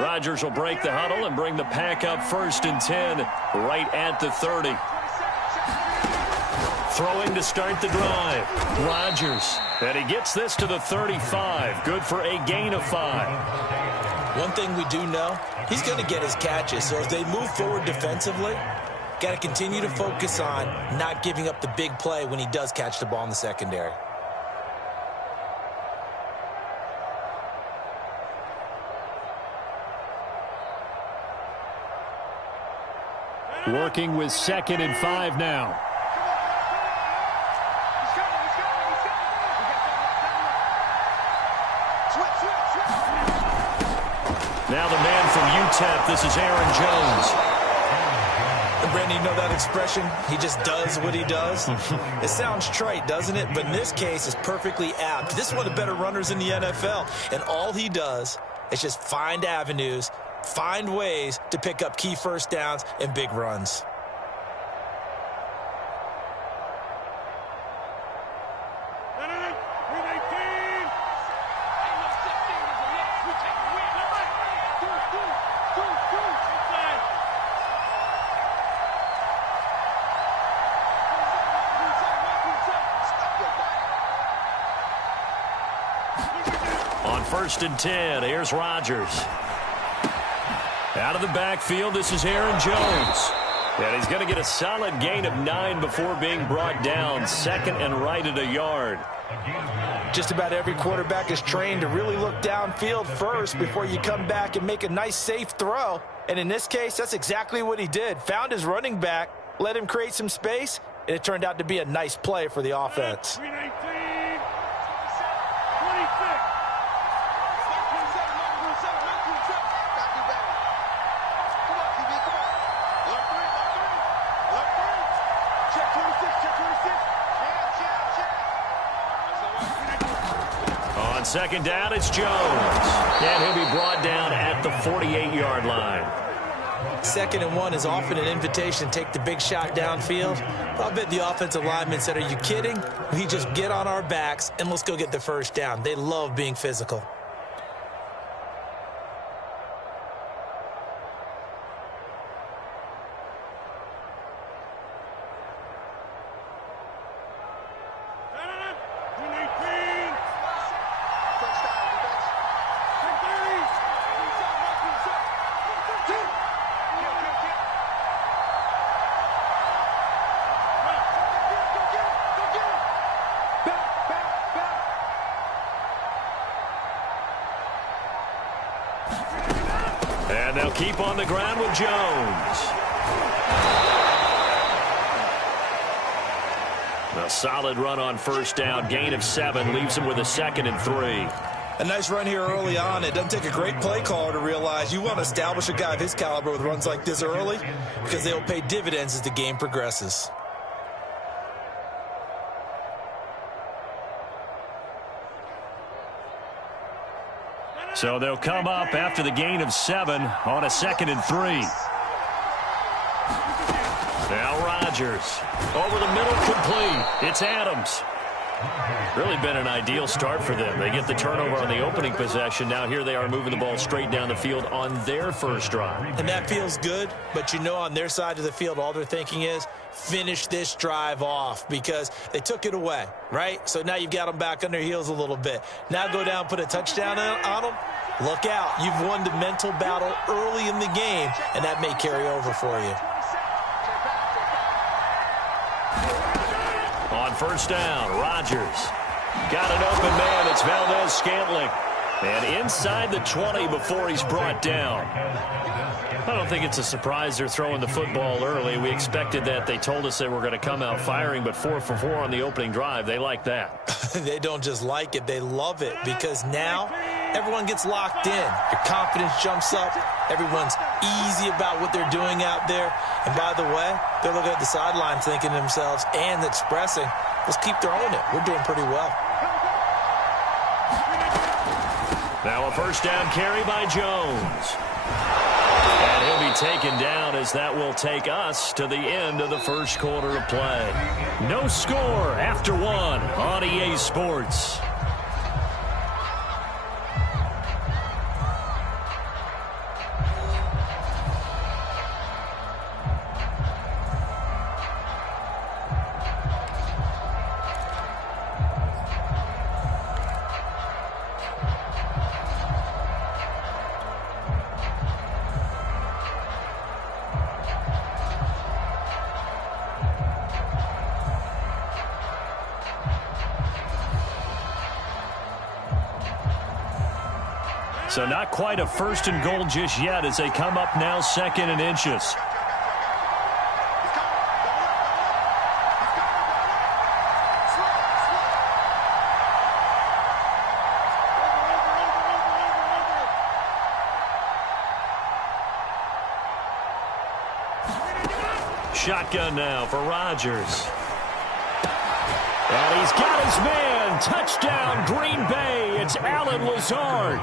Rodgers will break the huddle and bring the pack up 1st and 10 right at the 30. Throwing to start the drive. Rodgers. And he gets this to the 35. Good for a gain of 5. One thing we do know, he's going to get his catches. So as they move forward defensively, got to continue to focus on not giving up the big play when he does catch the ball in the secondary. Working with 2nd and 5 now. Now the man from UTEP, this is Aaron Jones. And Brandon, you know that expression? He just does what he does. It sounds trite, doesn't it? But in this case, it's perfectly apt. This is one of the better runners in the NFL. And all he does is just find avenues, find ways to pick up key first downs and big runs. On 1st and 10, here's Rodgers. Out of the backfield, this is Aaron Jones. And he's going to get a solid gain of 9 before being brought down. 2nd and right at a yard. Just about every quarterback is trained to really look downfield first before you come back and make a nice, safe throw. And in this case, that's exactly what he did. Found his running back, let him create some space, and it turned out to be a nice play for the offense. On 2nd down, it's Jones. And he'll be brought down at the 48-yard line. 2nd and 1 is often an invitation to take the big shot downfield. I'll bet the offensive lineman said, are you kidding? We just get on our backs and let's go get the first down. They love being physical. And they'll keep on the ground with Jones. A solid run on 1st down. Gain of 7 leaves him with a 2nd and 3. A nice run here early on. It doesn't take a great play caller to realize you want to establish a guy of his caliber with runs like this early because they'll pay dividends as the game progresses. So they'll come up after the gain of 7 on a 2nd and 3. Now Rodgers over the middle, complete. It's Adams. Really been an ideal start for them. They get the turnover on the opening possession. Now here they are moving the ball straight down the field on their first drive. And that feels good, but you know on their side of the field all they're thinking is finish this drive off because they took it away, right? So now you've got them back on their heels a little bit. Now go down, put a touchdown on them. Look out. You've won the mental battle early in the game, and that may carry over for you. On 1st down, Rodgers got an open man. It's Valdez-Scantling. And inside the 20 before he's brought down. I don't think it's a surprise they're throwing the football early. We expected that. They told us they were going to come out firing, but 4 for 4 on the opening drive. They like that. They don't just like it. They love it because now everyone gets locked in. Your confidence jumps up. Everyone's easy about what they're doing out there. And by the way, they're looking at the sideline thinking to themselves and expressing, let's keep throwing it. We're doing pretty well. Now a 1st down carry by Jones. And he'll be taken down as that will take us to the end of the first quarter of play. No score after 1 on EA Sports. So not quite a 1st and goal just yet as they come up now 2nd and inches. Shotgun now for Rodgers. And he's got his man. Touchdown, Green Bay. It's Allen Lazard.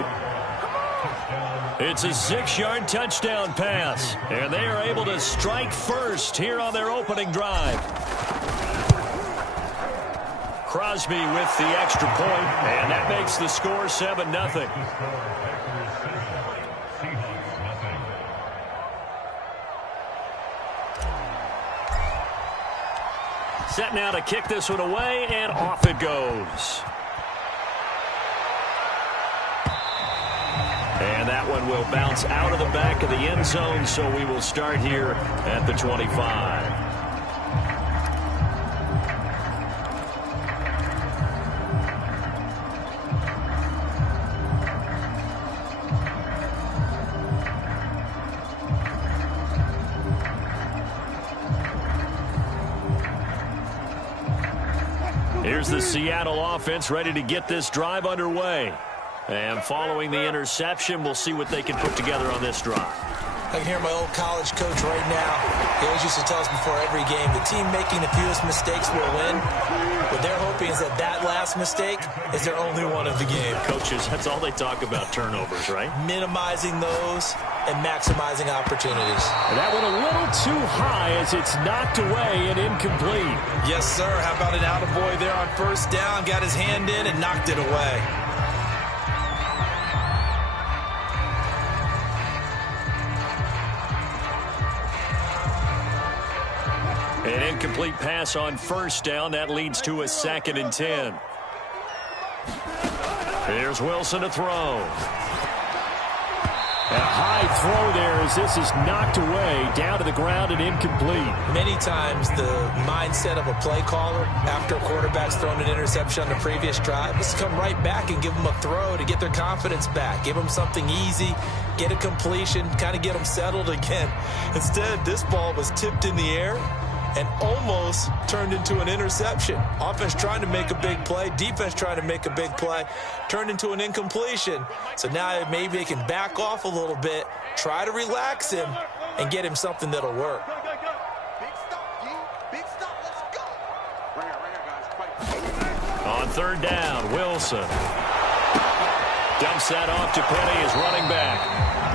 It's a 6-yard touchdown pass. And they are able to strike first here on their opening drive. Crosby with the extra point, and that makes the score 7-0. Set now to kick this one away, and off it goes. And that one will bounce out of the back of the end zone, so we will start here at the 25. Here's the Seattle offense ready to get this drive underway. And following the interception, we'll see what they can put together on this drive. I can hear my old college coach right now. He always used to tell us before every game, the team making the fewest mistakes will win. What they're hoping is that last mistake is their only one of the game. Coaches, that's all they talk about, turnovers, right? Minimizing those and maximizing opportunities. And that one a little too high as it's knocked away and incomplete. Yes, sir. How about an attaboy there on 1st down? Got his hand in and knocked it away. An incomplete pass on 1st down. That leads to a 2nd and 10. Here's Wilson to throw. A high throw there as this is knocked away, down to the ground and incomplete. Many times the mindset of a play caller after a quarterback's thrown an interception on the previous drive is to come right back and give them a throw to get their confidence back. Give them something easy, get a completion, kind of get them settled again. Instead, this ball was tipped in the air and almost turned into an interception. Offense trying to make a big play, defense trying to make a big play, turned into an incompletion. So now maybe they can back off a little bit, try to relax him, and get him something that'll work. On 3rd down, Wilson dumps that off to Penny, his running back.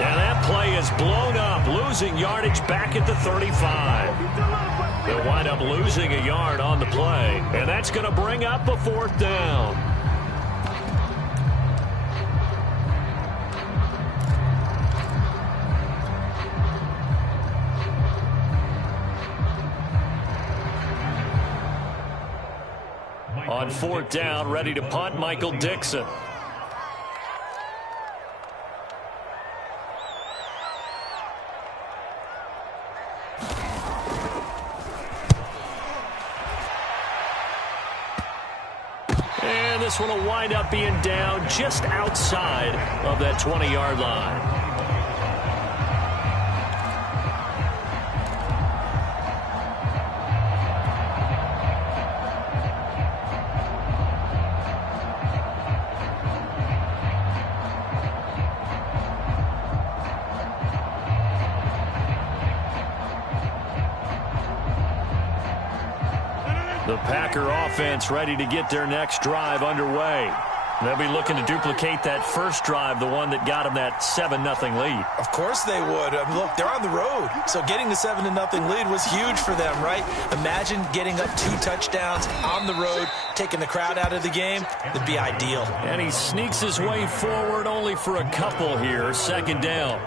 And that play is blown up, losing yardage back at the 35. They'll wind up losing a yard on the play, and that's going to bring up a 4th down. On 4th down, ready to punt, Michael Dixon. This one will wind up being down just outside of that 20-yard line. The Packer offense ready to get their next drive underway. They'll be looking to duplicate that first drive, the one that got them that 7-0 lead. Of course they would. I mean, look, they're on the road. So getting the 7-0 lead was huge for them, right? Imagine getting up 2 touchdowns on the road, taking the crowd out of the game. That'd be ideal. And he sneaks his way forward only for a couple here. 2nd down.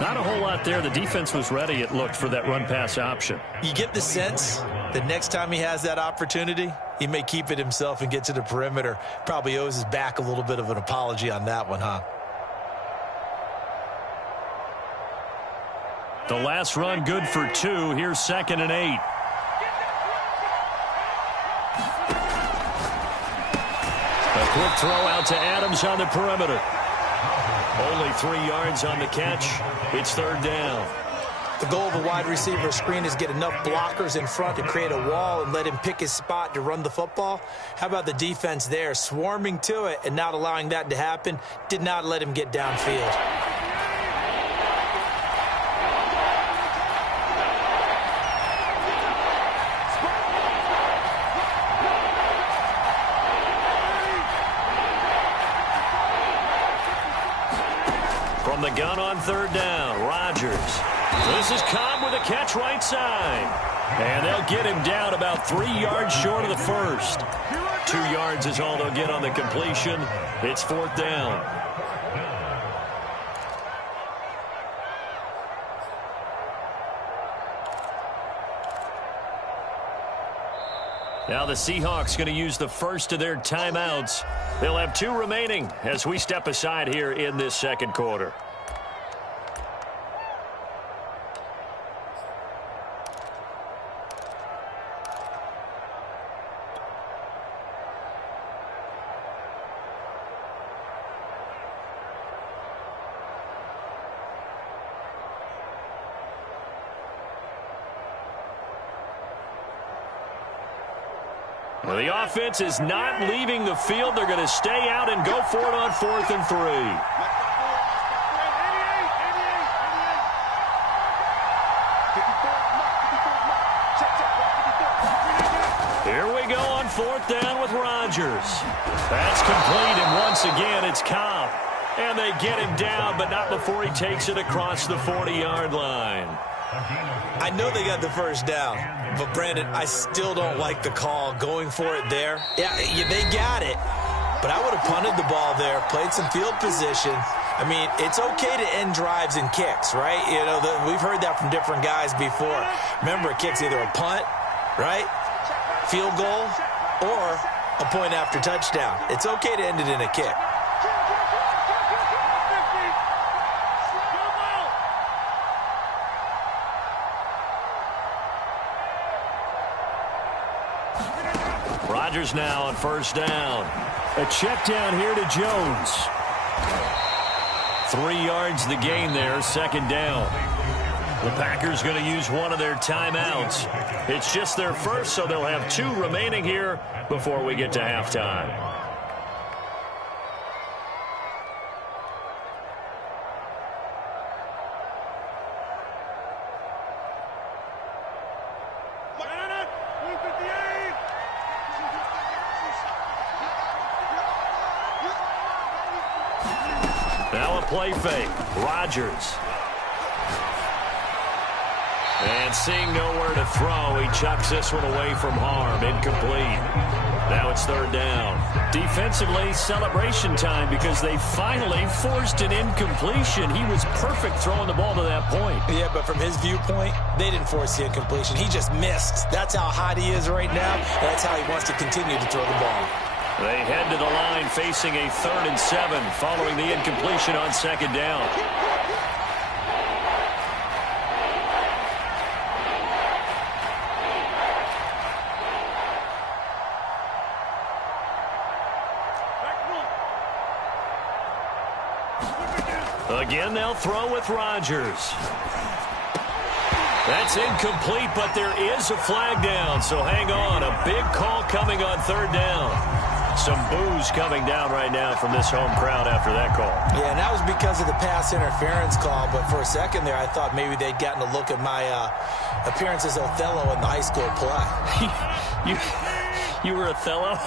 Not a whole lot there. The defense was ready, it looked, for that run-pass option. You get the sense that next time he has that opportunity, he may keep it himself and get to the perimeter. Probably owes his back a little bit of an apology on that one, huh? The last run good for 2. Here's 2nd and 8. A quick throw out to Adams on the perimeter. Only 3 yards on the catch. It's third down. The goal of a wide receiver screen is get enough blockers in front to create a wall and let him pick his spot to run the football. How about the defense there, swarming to it and not allowing that to happen? Did not let him get downfield. From the gun on third down, Rodgers. This is Cobb with a catch right side. And they'll get him down about 3 yards short of the first. 2 yards is all they'll get on the completion. It's fourth down. Now the Seahawks going to use the first of their timeouts. They'll have 2 remaining as we step aside here in this second quarter. Well, the offense is not leaving the field. They're going to stay out and go for it on 4th and 3. Here we go on 4th down with Rodgers. That's complete, and once again, it's Cobb. And they get him down, but not before he takes it across the 40-yard line. I know they got the first down, but, Brandon, I still don't like the call going for it there. Yeah, they got it, but I would have punted the ball there, played some field position. I mean, it's okay to end drives and kicks, right? You know, we've heard that from different guys before. Remember, a kick's either a punt, right, field goal, or a point after touchdown. It's okay to end it in a kick. Rodgers now on first down. A check down here to Jones. 3 yards the gain there, second down. The Packers going to use one of their timeouts. It's just their first, so they'll have 2 remaining here before we get to halftime. Now a play fake. Rodgers. And seeing nowhere to throw, he chucks this one away from harm. Incomplete. Now it's third down. Defensively, celebration time because they finally forced an incompletion. He was perfect throwing the ball to that point. Yeah, but from his viewpoint, they didn't force the incompletion. He just missed. That's how hot he is right now. That's how he wants to continue to throw the ball. They head to the line facing a 3rd and 7 following the incompletion on second down. Again, they'll throw with Rodgers. That's incomplete, but there is a flag down, so hang on. A big call coming on third down. Some boos coming down right now from this home crowd after that call. Yeah, and that was because of the pass interference call, but for a second there, I thought maybe they'd gotten a look at my appearance as Othello in the high school play. You were Othello?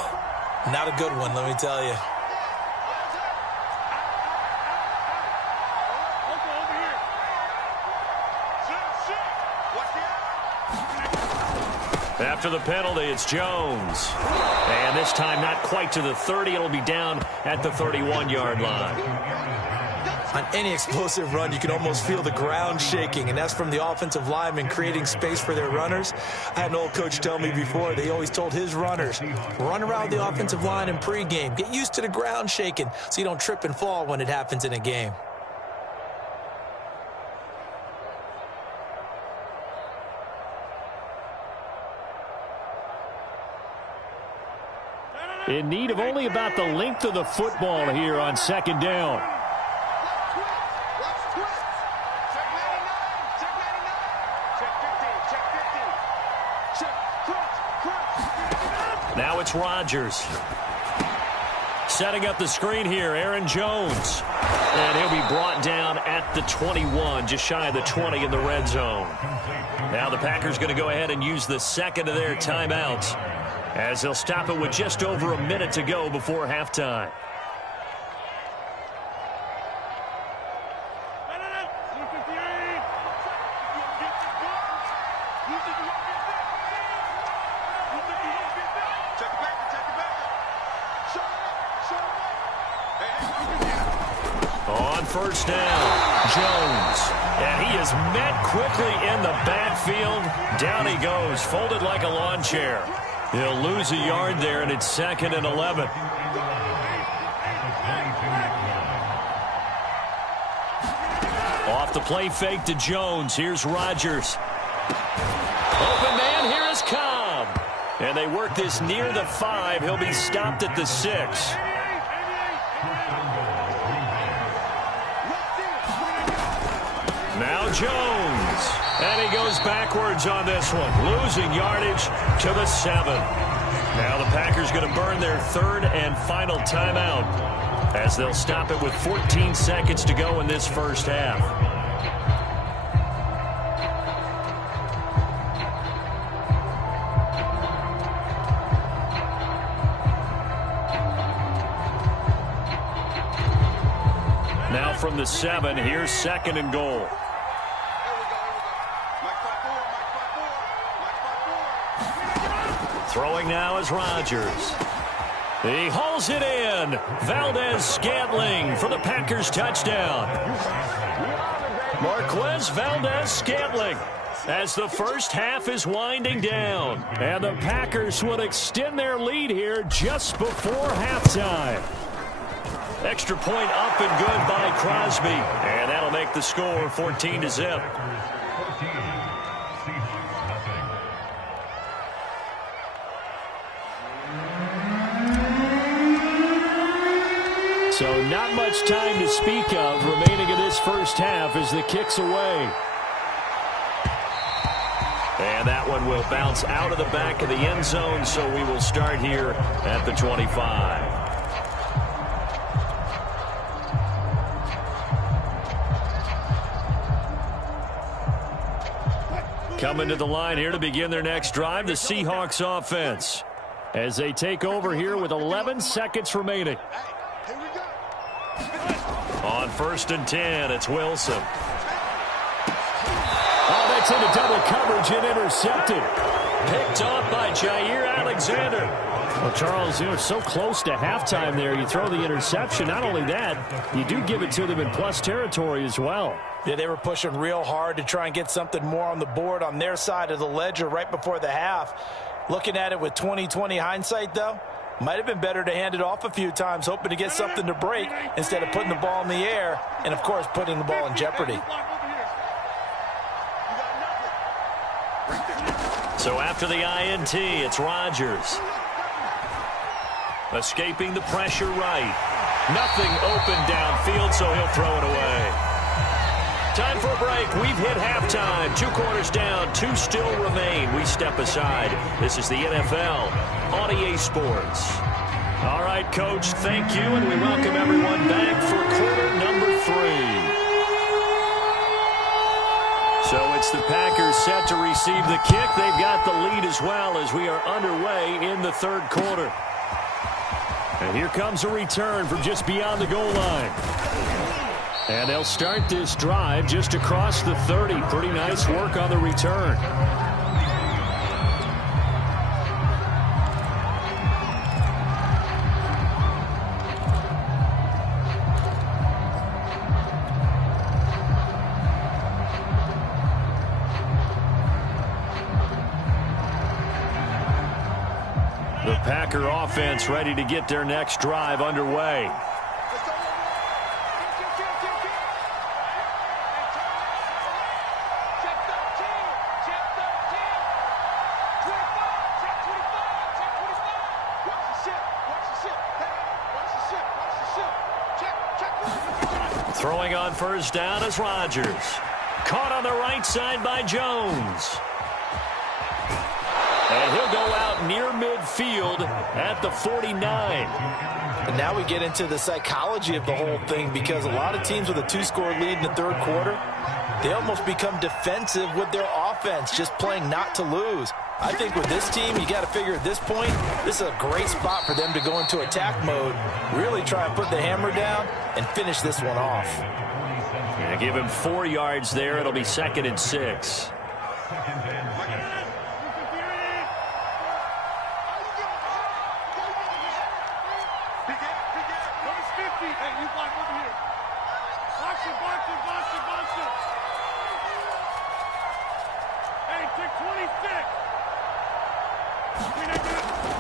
Not a good one, let me tell you. After the penalty, it's Jones. And this time not quite to the 30. It'll be down at the 31-yard line. On any explosive run, you can almost feel the ground shaking, and that's from the offensive linemen creating space for their runners. I had an old coach tell me before, they always told his runners, run around the offensive line in pregame. Get used to the ground shaking so you don't trip and fall when it happens in a game. In need of only about the length of the football here on second down. it's Rodgers. Setting up the screen here, Aaron Jones. And he'll be brought down at the 21, just shy of the 20 in the red zone. Now the Packers going to go ahead and use the second of their timeouts, as they'll stop it with just over a minute to go before halftime. On first down, Jones. And he is met quickly in the backfield. Down he goes, folded like a lawn chair. He'll lose a yard there, and it's 2nd and 11. Off the play fake to Jones. Here's Rodgers. Open man, here is Cobb. And they work this near the 5. He'll be stopped at the 6. Now Jones. And he goes backwards on this one, losing yardage to the 7. Now the Packers going to burn their 3rd and final timeout, as they'll stop it with 14 seconds to go in this first half. Now from the 7, here's 2nd and goal. Throwing now is Rodgers. He hauls it in. Valdez-Scantling for the Packers touchdown. Marquez Valdez-Scantling, as the first half is winding down. And the Packers will extend their lead here just before halftime. Extra point up and good by Crosby. And that'll make the score 14-0. So not much time to speak of remaining in this first half as the kick's away. And that one will bounce out of the back of the end zone, so we will start here at the 25. Coming to the line here to begin their next drive, the Seahawks offense, as they take over here with 11 seconds remaining. On 1st and 10, it's Wilson. Oh, that's into double coverage and intercepted. Picked off by Jair Alexander. Well, Charles, you know, so close to halftime there. You throw the interception. Not only that, you do give it to them in plus territory as well. Yeah, they were pushing real hard to try and get something more on the board on their side of the ledger right before the half. Looking at it with 20/20 hindsight, though, might have been better to hand it off a few times, hoping to get something to break instead of putting the ball in the air and, of course, putting the ball in jeopardy. So after the INT, it's Rodgers. Escaping the pressure right. Nothing open downfield, so he'll throw it away. Time for a break. We've hit halftime. 2 quarters down, 2 still remain. We step aside. This is the NFL on EA Sports. All right, Coach, thank you, and we welcome everyone back for quarter number 3. So it's the Packers set to receive the kick. They've got the lead as well as we are underway in the 3rd quarter. And here comes a return from just beyond the goal line. And they'll start this drive just across the 30. Pretty nice work on the return. The Packer offense ready to get their next drive underway. Throwing on first down is Rodgers. Caught on the right side by Jones. And he'll go out near midfield at the 49. And now we get into the psychology of the whole thing, because a lot of teams with a 2-score lead in the third quarter, they almost become defensive with their offense, just playing not to lose. I think with this team, you got to figure at this point, this is a great spot for them to go into attack mode, really try and put the hammer down and finish this one off. Yeah, give him 4 yards there. It'll be 2nd and 6.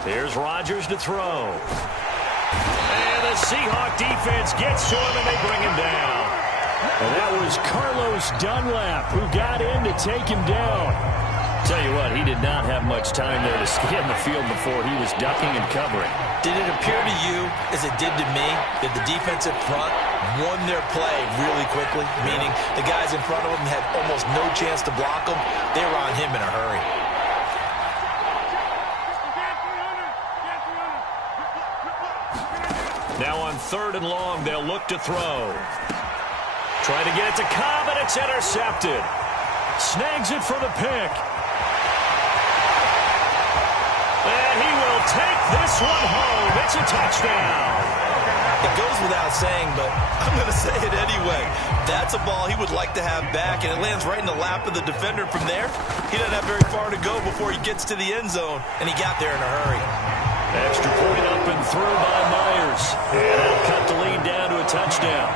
There's Rodgers to throw. And the Seahawk defense gets to him, and they bring him down. And that was Carlos Dunlap who got in to take him down. Tell you what, he did not have much time there to scan the field before he was ducking and covering. Did it appear to you, as it did to me, that the defensive front won their play really quickly? Meaning the guys in front of him had almost no chance to block him. They were on him in a hurry. Now on 3rd and long, they'll look to throw. Trying to get it to Cobb, and it's intercepted. Snags it for the pick. And he will take this one home. It's a touchdown. It goes without saying, but I'm going to say it anyway. That's a ball he would like to have back, and it lands right in the lap of the defender from there. He doesn't have very far to go before he gets to the end zone, and he got there in a hurry. Extra point up and through by Myers. And that'll cut the lead down to a touchdown.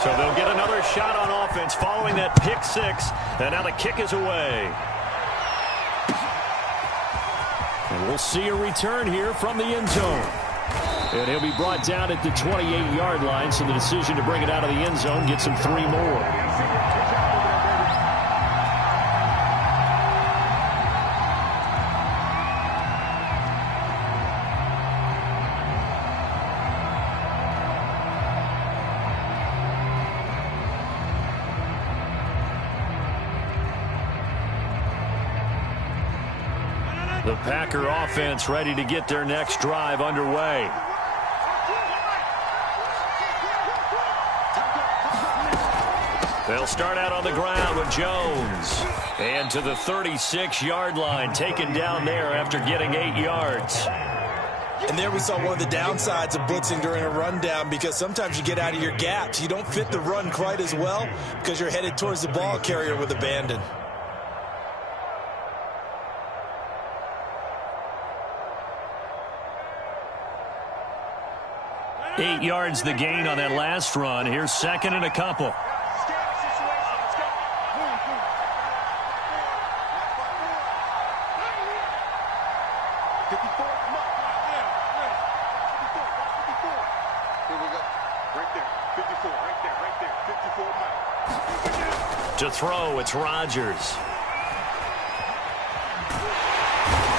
So they'll get another shot on offense following that pick 6. And now the kick is away. And we'll see a return here from the end zone. And he'll be brought down at the 28-yard line, so the decision to bring it out of the end zone gets him 3 more. The Packer offense ready to get their next drive underway. They'll start out on the ground with Jones. And to the 36-yard line, taken down there after getting 8 yards. And there we saw one of the downsides of blitzing during a rundown, because sometimes you get out of your gaps. You don't fit the run quite as well because you're headed towards the ball carrier with abandon. 8 yards the gain on that last run. Here's 2nd and a couple. To throw, it's Rodgers.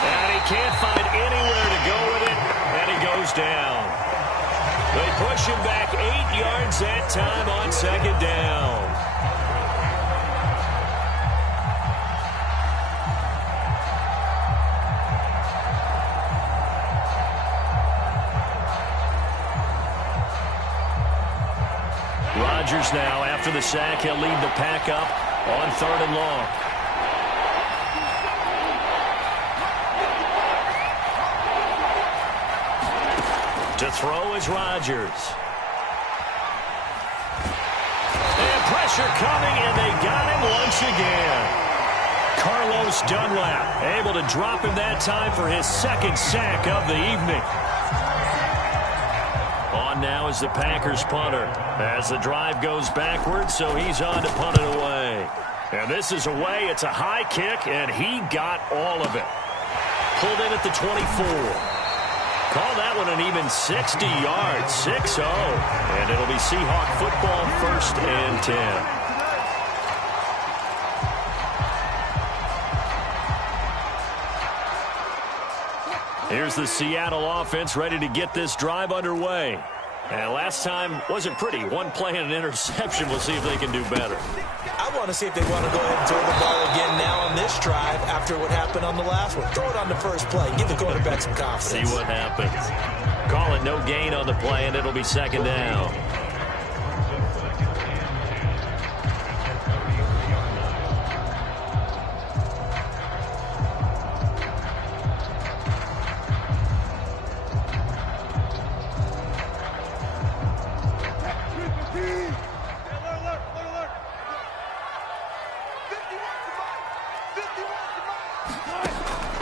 And he can't find anywhere to go with it, and he goes down. They push him back 8 yards that time on 2nd down. Rodgers now, after the sack, he'll lead the pack up on 3rd and long. To throw is Rodgers. And pressure coming, and they got him once again. Carlos Dunlap able to drop him that time for his 2nd sack of the evening. On now is the Packers punter as the drive goes backwards, so he's on to punt it away. And this is away. It's a high kick, and he got all of it. Pulled in at the 24. Call that one an even 60 yards, 6-0. And it'll be Seahawk football, 1st and 10. Here's the Seattle offense ready to get this drive underway. And last time wasn't pretty. One play and an interception. We'll see if they can do better. I want to see if they want to go ahead and throw the ball again now on this drive after what happened on the last one. Throw it on the first play. Give the quarterback some confidence. See what happens. Call it no gain on the play, and it'll be second down.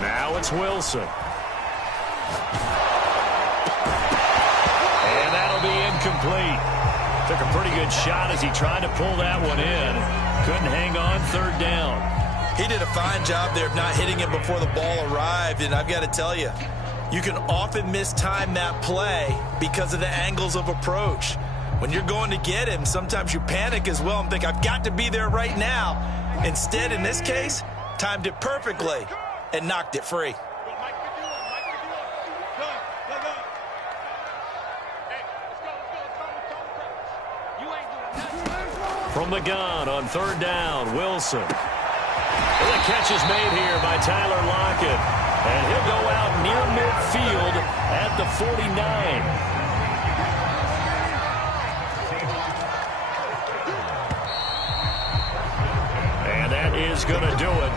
Now it's Wilson. And that'll be incomplete. Took a pretty good shot as he tried to pull that one in. Couldn't hang on, third down. He did a fine job there of not hitting it before the ball arrived, and I've got to tell you, you can often mistime that play because of the angles of approach. When you're going to get him, sometimes you panic as well and think, I've got to be there right now. Instead, in this case, timed it perfectly and knocked it free. From the gun on third down, Wilson. And the catch is made here by Tyler Lockett. And he'll go out near midfield at the 49. And that is going to do it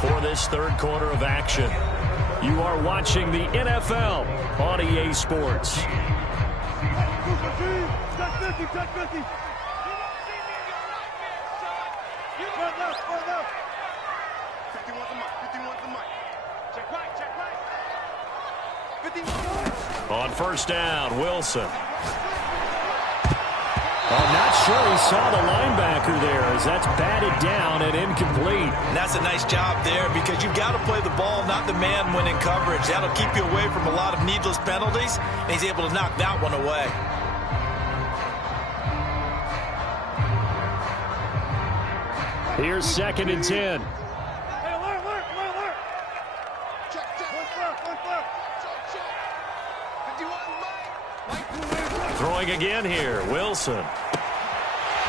for this third quarter of action. You are watching the NFL on EA Sports. On first down, Wilson. I'm not sure he saw the linebacker there as that's batted down and incomplete. And that's a nice job there because you've got to play the ball, not the man when in coverage. That'll keep you away from a lot of needless penalties, and he's able to knock that one away. Here's second and 10. Throwing again here, Wilson.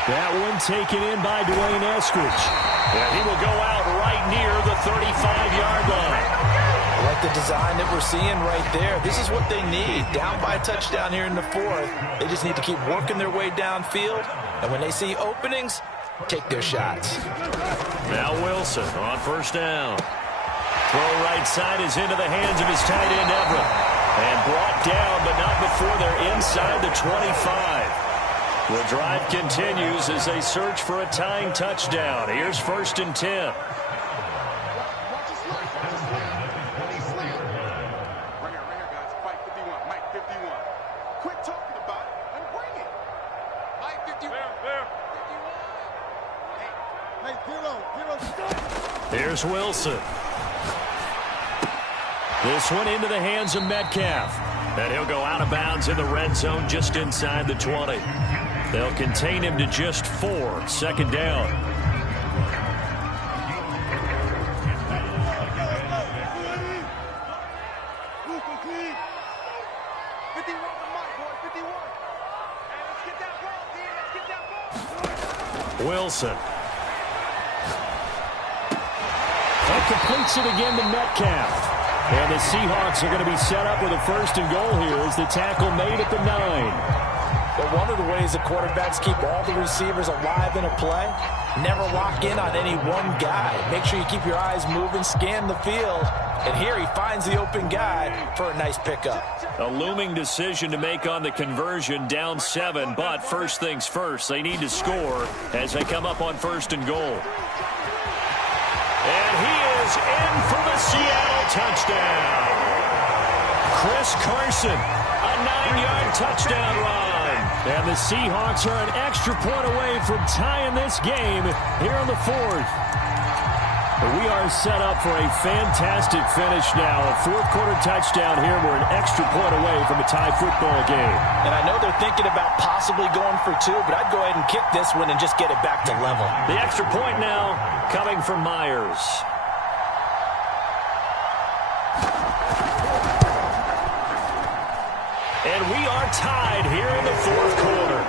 That one taken in by Dwayne Eskridge. And he will go out right near the 35-yard line. I like the design that we're seeing right there. This is what they need. Down by a touchdown here in the fourth. They just need to keep working their way downfield. And when they see openings, take their shots. Now Wilson on first down. Throw right side is into the hands of his tight end, Everett. And brought down, but not before they're inside the 25. The drive continues as they search for a tying touchdown. Here's first and 10. Here's Wilson. This one into the hands of Metcalf. And he'll go out of bounds in the red zone just inside the 20. They'll contain him to just 4. Second down. Wilson. And completes it again to Metcalf. And the Seahawks are going to be set up with a first and goal here as the tackle made at the 9. But one of the ways the quarterbacks keep all the receivers alive in a play, never lock in on any one guy. Make sure you keep your eyes moving, scan the field. And here he finds the open guy for a nice pickup. A looming decision to make on the conversion, down 7. But first things first, they need to score as they come up on first and goal. And he is in for the Seattle touchdown. Chris Carson, a 9-yard touchdown run. And the Seahawks are an extra point away from tying this game here in the fourth. We are set up for a fantastic finish now. A fourth-quarter touchdown here. We're an extra point away from a tie football game. And I know they're thinking about possibly going for 2, but I'd go ahead and kick this one and just get it back to level. The extra point now coming from Myers. And we are tied here in the fourth quarter.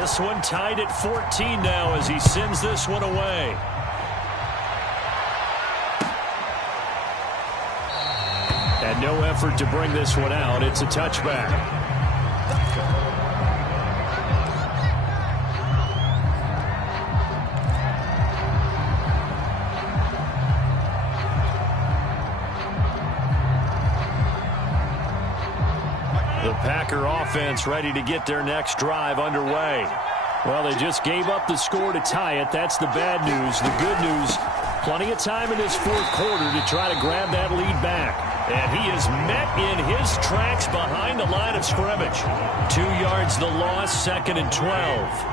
This one tied at 14 now as he sends this one away. And no effort to bring this one out. It's a touchback. The Packer offense ready to get their next drive underway. Well, they just gave up the score to tie it. That's the bad news. The good news, plenty of time in this fourth quarter to try to grab that lead back. And he is met in his tracks behind the line of scrimmage. 2 yards the loss, 2nd and 12.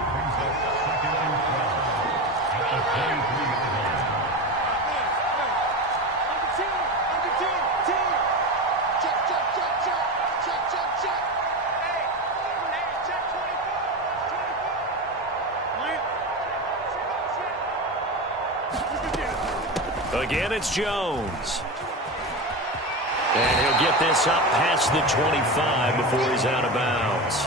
Again, it's Jones. And he'll get this up past the 25 before he's out of bounds.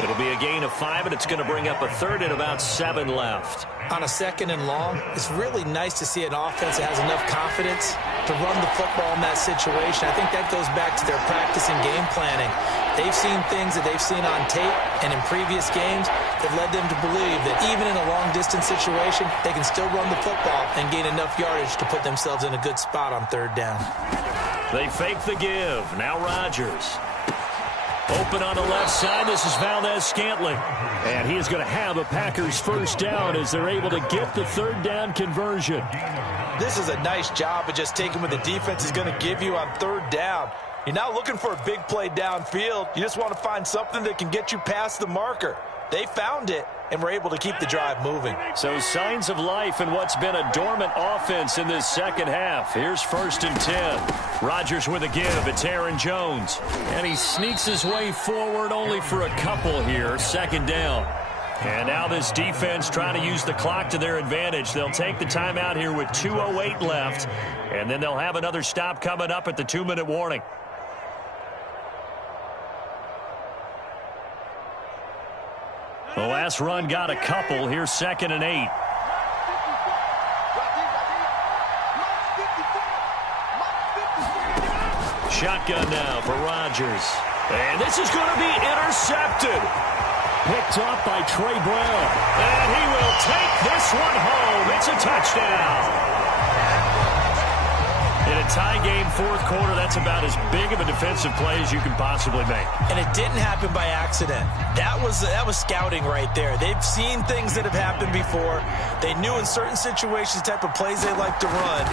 It'll be a gain of 5, and it's going to bring up a third and about 7 left. On a 2nd and long, it's really nice to see an offense that has enough confidence to run the football in that situation. I think that goes back to their practice and game planning. They've seen things that they've seen on tape and in previous games that led them to believe that even in a long-distance situation, they can still run the football and gain enough yardage to put themselves in a good spot on 3rd down. They fake the give. Now Rodgers. Open on the left side. This is Valdez-Scantling. And he is going to have a Packers first down as they're able to get the 3rd down conversion. This is a nice job of just taking what the defense is going to give you on 3rd down. You're not looking for a big play downfield. You just want to find something that can get you past the marker. They found it and were able to keep the drive moving. So signs of life in what's been a dormant offense in this second half. Here's 1st and 10. Rodgers with a give. It's Aaron Jones. And he sneaks his way forward only for a couple here. 2nd down. And now this defense trying to use the clock to their advantage. They'll take the timeout here with 2:08 left. And then they'll have another stop coming up at the 2-minute warning. The last run got a couple. Here's 2nd and 8. Shotgun now for Rodgers. And this is going to be intercepted. Picked up by Trey Brown. And he will take this one home. It's a touchdown. In a tie game, 4th quarter, that's about as big of a defensive play as you can possibly make. And it didn't happen by accident. That was scouting right there. They've seen things that have happened before. They knew in certain situations the type of plays they like to run,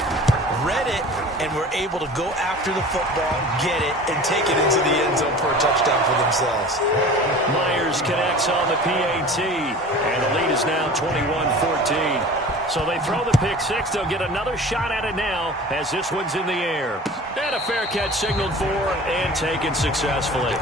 read it, and were able to go after the football, get it, and take it into the end zone for a touchdown for themselves. Myers connects on the PAT, and the lead is now 21-14. So they throw the pick 6. They'll get another shot at it now as this one's in the air. And a fair catch signaled for and taken successfully.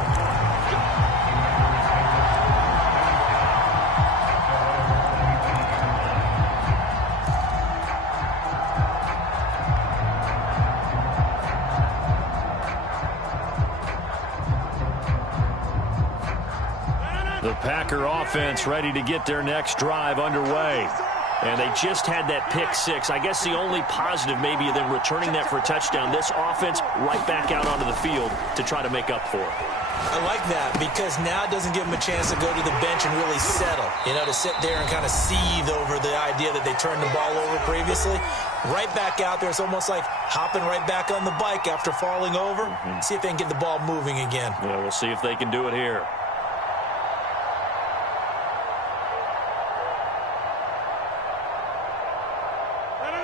The Packer offense ready to get their next drive underway. And they just had that pick 6. I guess the only positive maybe of them returning that for a touchdown. This offense right back out onto the field to try to make up for it. I like that because now it doesn't give them a chance to go to the bench and really settle. You know, to sit there and kind of seethe over the idea that they turned the ball over previously. Right back out there. It's almost like hopping right back on the bike after falling over. See if they can get the ball moving again. Yeah, we'll see if they can do it here.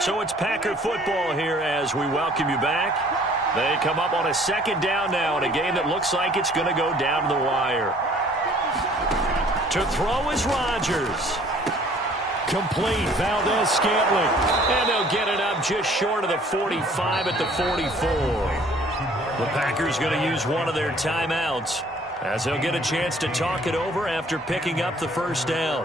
So it's Packer football here as we welcome you back. They come up on a 2nd down now in a game that looks like it's going to go down to the wire. To throw is Rodgers. Complete, Valdez-Scantling. And they'll get it up just short of the 45 at the 44. The Packers going to use one of their timeouts as they'll get a chance to talk it over after picking up the first down.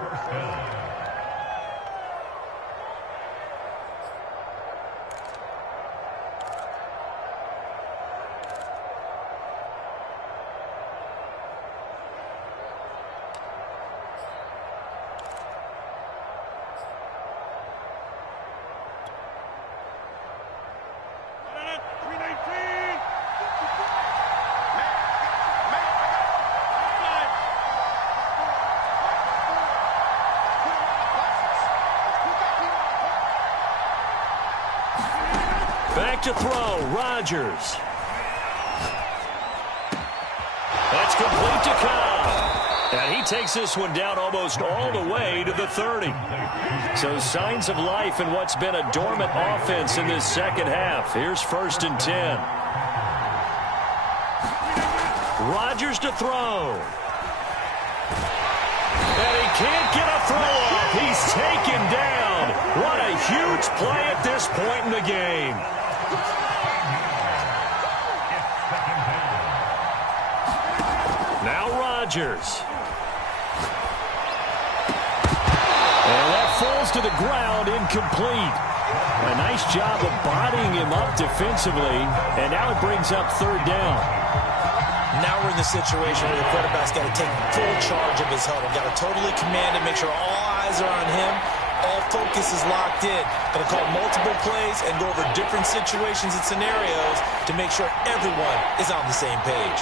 Back to throw, Rodgers. That's complete to Cobb. And he takes this one down almost all the way to the 30. So signs of life in what's been a dormant offense in this second half. Here's 1st and 10. Rodgers to throw. And he can't get a throw off. He's taken down. What a huge play at this point in the game. Now Rodgers. And that falls to the ground, incomplete. A nice job of bodying him up defensively. And now it brings up 3rd down. Now we're in the situation where the quarterback's got to take full charge of his huddle. Got to totally command it, make sure all eyes are on him. All focus is locked in. Got to call multiple plays and go over different situations and scenarios to make sure everyone is on the same page.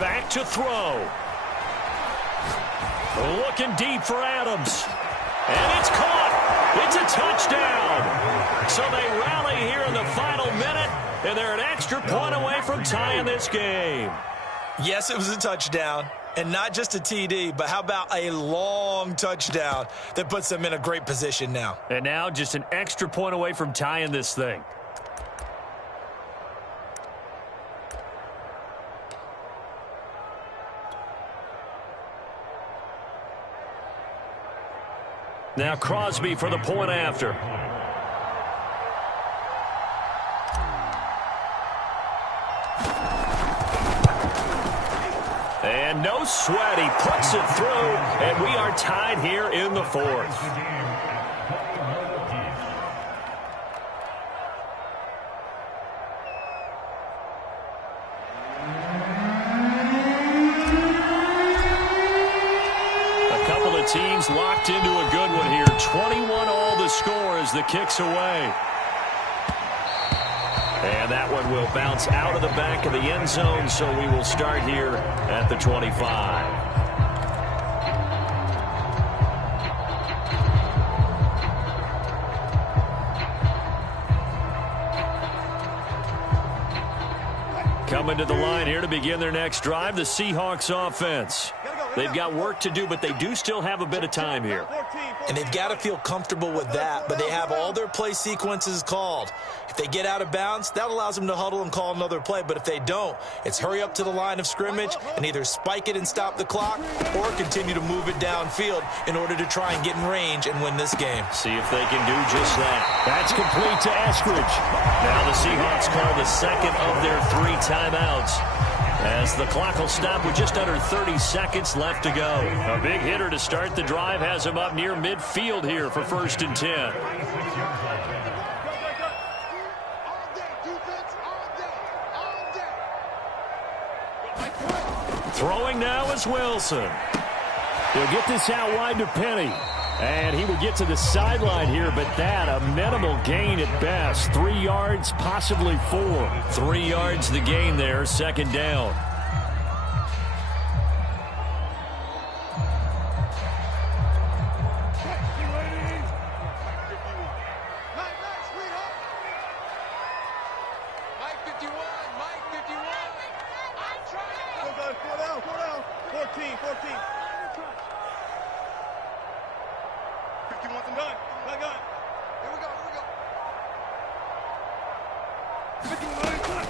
Back to throw. Looking deep for Adams. And it's caught. It's a touchdown. So they rally here in the final minute, and they're an extra point away from tying this game. Yes, it was a touchdown, and not just a TD, but how about a long touchdown that puts them in a great position now. And now just an extra point away from tying this thing. Now Crosby for the point after. And no sweat. He puts it through, and we are tied here in the 4th. Teams locked into a good one here. 21 all the score as the kick's away. And that one will bounce out of the back of the end zone, so we will start here at the 25. Coming to the line here to begin their next drive, the Seahawks offense. They've got work to do, but they do still have a bit of time here. And they've got to feel comfortable with that, but they have all their play sequences called. If they get out of bounds, that allows them to huddle and call another play. But if they don't, it's hurry up to the line of scrimmage and either spike it and stop the clock or continue to move it downfield in order to try and get in range and win this game. See if they can do just that. That's complete to Eskridge. Now the Seahawks call the second of their 3 timeouts, as the clock will stop with just under 30 seconds left to go. A big hitter to start the drive has him up near midfield here for 1st and 10. Throwing now is Wilson. He'll get this out wide to Penny. And he will get to the sideline here, but that a minimal gain at best. 3 yards, possibly 4. 3 yards the gain there, 2nd down.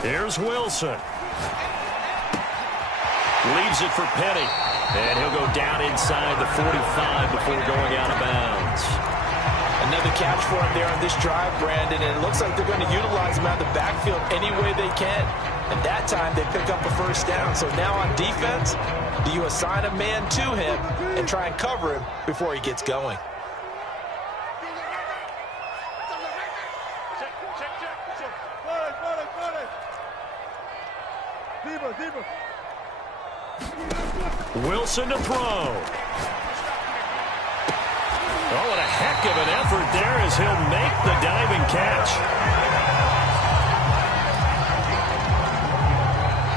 Here's Wilson. Leaves it for Penny. And he'll go down inside the 45 before going out of bounds. Another catch for him there on this drive, Brandon, and it looks like they're going to utilize him out of the backfield any way they can. And that time they pick up a 1st down. So now on defense, do you assign a man to him and try and cover him before he gets going? Wilson to throw. Oh, what a heck of an effort there as he'll make the diving catch.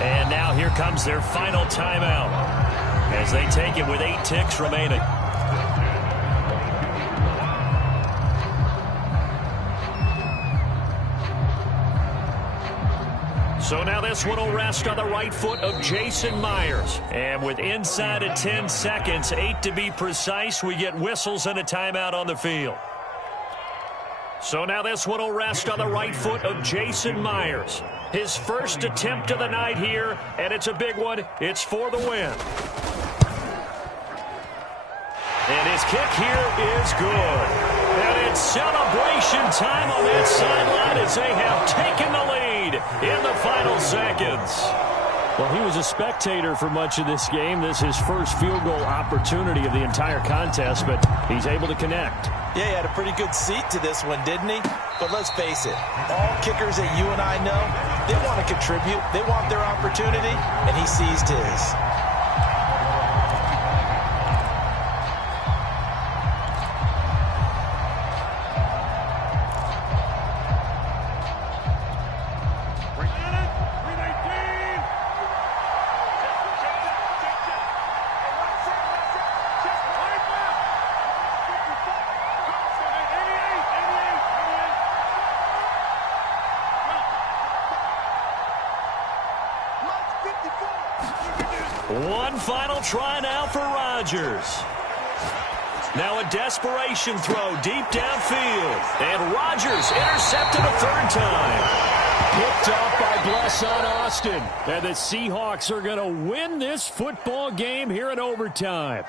And now here comes their final timeout as they take it with 8 ticks remaining. So now this one will rest on the right foot of Jason Myers. And with inside of 10 seconds, 8 to be precise, we get whistles and a timeout on the field. So now this one will rest on the right foot of Jason Myers. His first attempt of the night here, and it's a big one. It's for the win. And his kick here is good. And it's celebration time on that sideline as they have taken the lead in the final seconds. Well, he was a spectator for much of this game. This is his first field goal opportunity of the entire contest, but he's able to connect. Yeah, he had a pretty good seat to this one, didn't he? But let's face it, all kickers that you and I know, they want to contribute. They want their opportunity, and he seized his. One final try now for Rodgers. Now a desperation throw deep downfield. And Rodgers intercepted a third time. Picked off by Blesson Austin. And the Seahawks are going to win this football game here in overtime.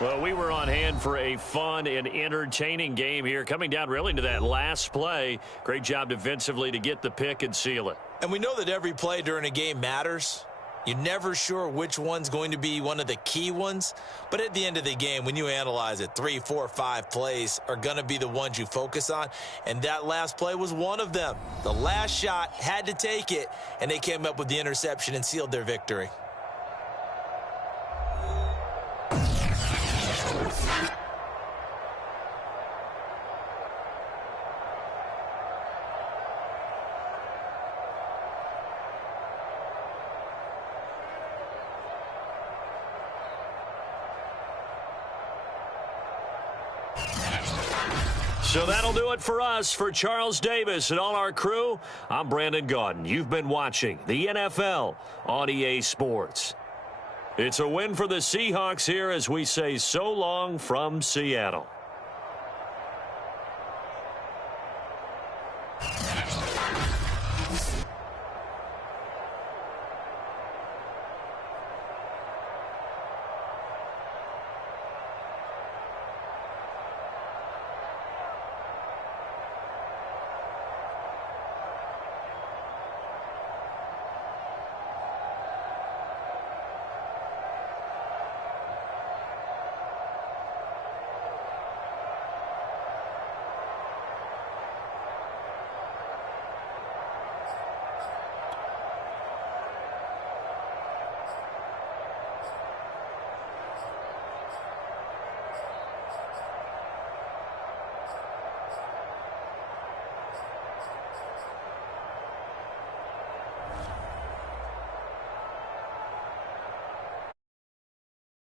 Well, we were on hand for a fun and entertaining game here. Coming down really to that last play. Great job defensively to get the pick and seal it. And we know that every play during a game matters. You're never sure which one's going to be one of the key ones. But at the end of the game, when you analyze it, 3, 4, 5 plays are going to be the ones you focus on. And that last play was one of them. The last shot had to take it, and they came up with the interception and sealed their victory. So that'll do it for us. For Charles Davis and all our crew, I'm Brandon Gaudin. You've been watching the NFL on EA Sports. It's a win for the Seahawks here as we say so long from Seattle.